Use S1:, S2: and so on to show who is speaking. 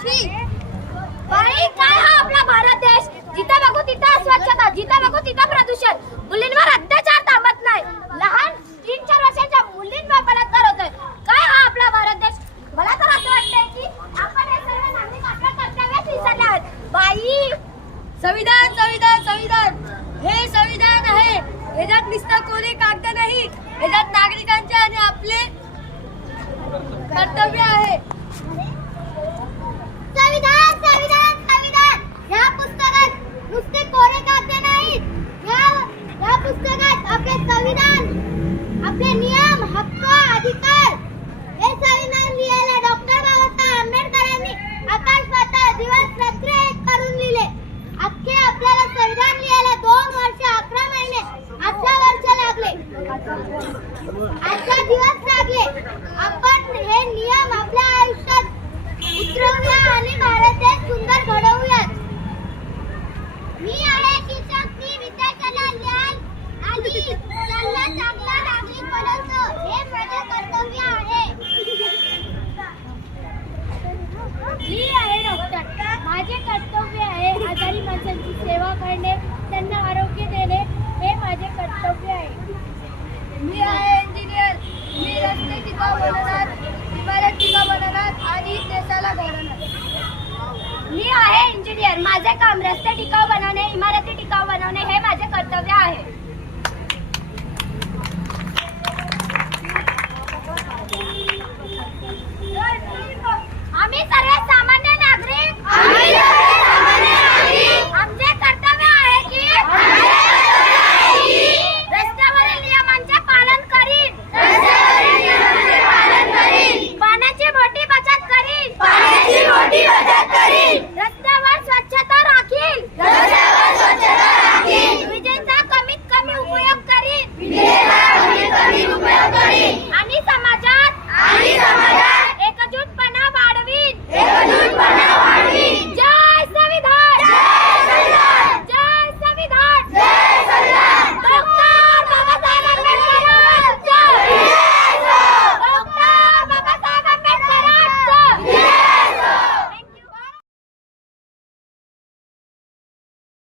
S1: छी. बाई काय हा आपला भारत देश? जिथं बघू तिथं अस्वच्छता जिथं बघू तिथं प्रदूषण. मुलींवर अत्याचार थांबत नाही. लहान तीन चार वर्षांच्या मुलींवर बलात्कार होतोय. काय हा आपला भारत देश? मला तर असं वाटतंय की आपण हे सर्व नागरिक आपल्या कर्तव्यात विसरले आहोत. बाई.
S2: संविधान संविधान संविधान. हे संविधान आहे. याच्यात नुसतं कोणी कागद नाही. याच्यात नागरिकांचे आणि आपले कर्तव्य आहे.
S1: आजचा आपल्याला संविधान दोन वर्ष वर्ष दिवस लागले. आपण हे नियम आपल्या आयुष्यात उतरवूया आणि भारत देश सुंदर घडवूयात मी आहे शिक्षक श्री विद्याचला न्याय आणि चांगला चांगला नागरिक बनवतो हे माझे कर्तव्य आहे मी आहे डॉक्टर. माझे कर्तव्य आहे आजारी माणसांची सेवा करणे त्यांना आरोग्य देणे. हे माझे कर्तव्य आहे.
S2: मी आहे इंजिनियर मी रस्ते टिकाऊ बनवणार इमारत टिकाऊ बनवणार आणि देशाला घडवणार.
S1: मी आहे इंजिनियर माझे काम रस्ते टिकाऊ बनवणे इमारती टिकाऊ बनवणे हे माझे कर्तव्य